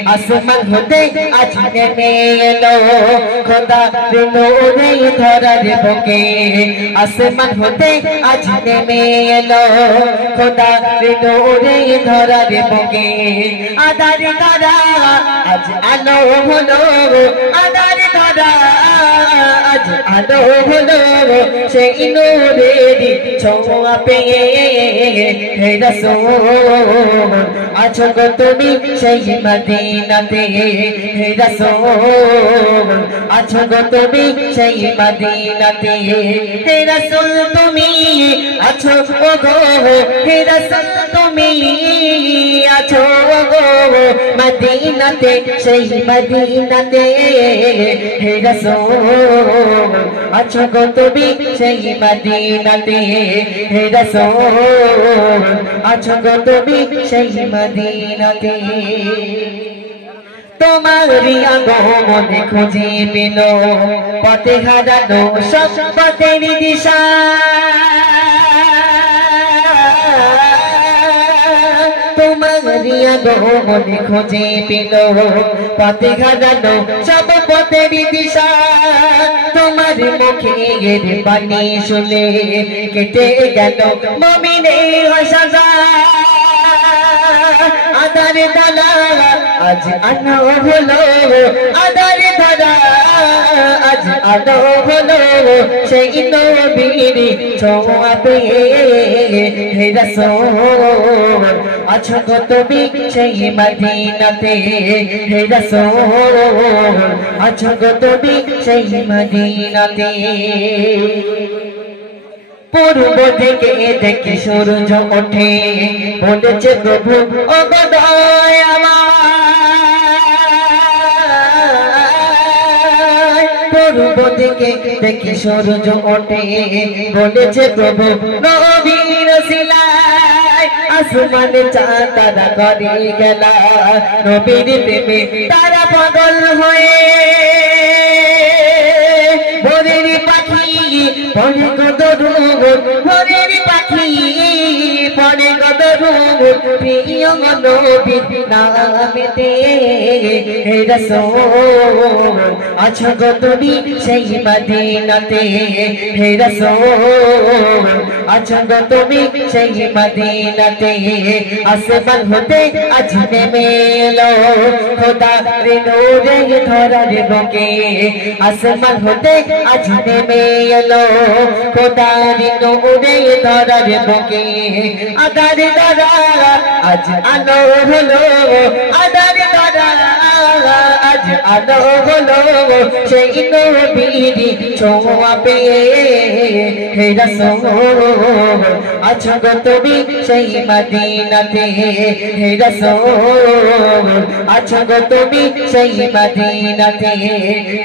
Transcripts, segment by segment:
আসমান হতে আজ নেমে এলো খোদা নূরে ধরার বুকে আসমান হতে আজ নেমে এলো খোদা নূরে ধরার বুকে আদার ধরা আজ আলো হলো আদার ধরা আজ আলো হলো সেই নূরের ছোঁয়া পেয়ে হে রাসূল আছো গো তুমি সেই মদিনাতে হে রাসূল আছো গো তুমি সেই মদিনাতে হে রাসূল তুমি আছো গো হে রাসূল তুমি আছো গো মদিনাতে সেই মদিনাতে হে রাসূল আছো গো তুমি সেই মদিনাতে হে রাসূল আছো গো তুমি সেই মদিনাতে তোমারি আগমনে খুঁজে পেল পথে হারানো সব পথের দিশা তোমারি আগমনে খুঁজে পেল পথে হারানো সব পথের দিশা তোমার মুখের বাণী শুনে কেটে গেল মুমিনের হাসা আদার দালা আজ আলো হলো আদার ধরা আজ আলো হলো সেই নবীর ছোঁয়া পেয়ে হে রাসূল আছো গো তুমি সেই মদিনাতে হে রাসূল আছো গো তুমি সেই মদিনাতে পূর্ব থেকে দেখি সূর্য ওঠে বলেছে প্রভু ও গো দয়াময় পূর্ব থেকে দেখি সূর্য ওঠে বলেছে প্রভু নবীর সিলায় আসমানে চাঁদ তারা করে গেলা নবীর প্রেমে তারা পাগল হয়ে ভোরের পাখি পড়ে গো দরুদ ভোরের পাখি পড়ে গো দরুদ প্রিয় নবীর নামেতে হে রাসূল আছো গো তুমি সেই মদিনাতে হে রাসূল আছো গো তুমি সেই মদিনাতে আসমান হতে আজ নেমে এলো খোদা নূরে ধরার বুকে আসমান হতে আজ নেমে এলো খোদা নূরে ধরার বুকে আদার ধরা আজ আলো হলো আদার ধরা আজ আলো হলো সেই নবীর ছোঁয়া পেয়ে হে রাসূল আছো গো তুমি সেই মদিনাতে হে রাসূল আছো গো তুমি সেই মদিনাতে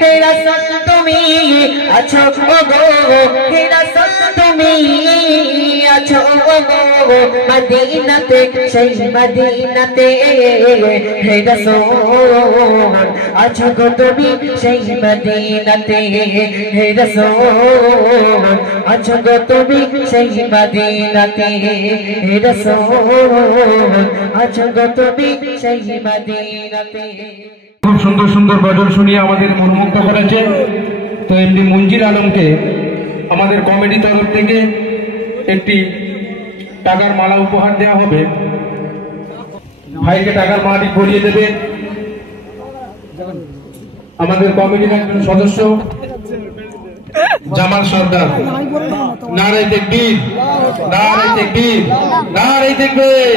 হে রাসূল তুমি আছো গো হে রাসূল তুমি আছো গো মদিনাতে সেই মদিনাতে হে রাসূল আছো গো তুমি সেই মদিনাতে হে রাসূল আছো গো তুমি সেই মদিনাতে হে রাসূল আছো গো তুমি সেই মদিনাতে। খুব সুন্দর সুন্দর গজল শুনিয়ে আমাদের মনমুগ্ধ করেছে। তো এমডি মঞ্জিল আলমকে আমাদের কমিটি তরফ থেকে একটি টাকার মালা উপহার দেওয়া হবে। ভাইকে টাকার মালাটি পরিয়ে দেবে আমাদের কমিটির একজন সদস্য জামাল সর্দার। নারে তাকবীর, নারে তাকবীর, নারে তাকবীর।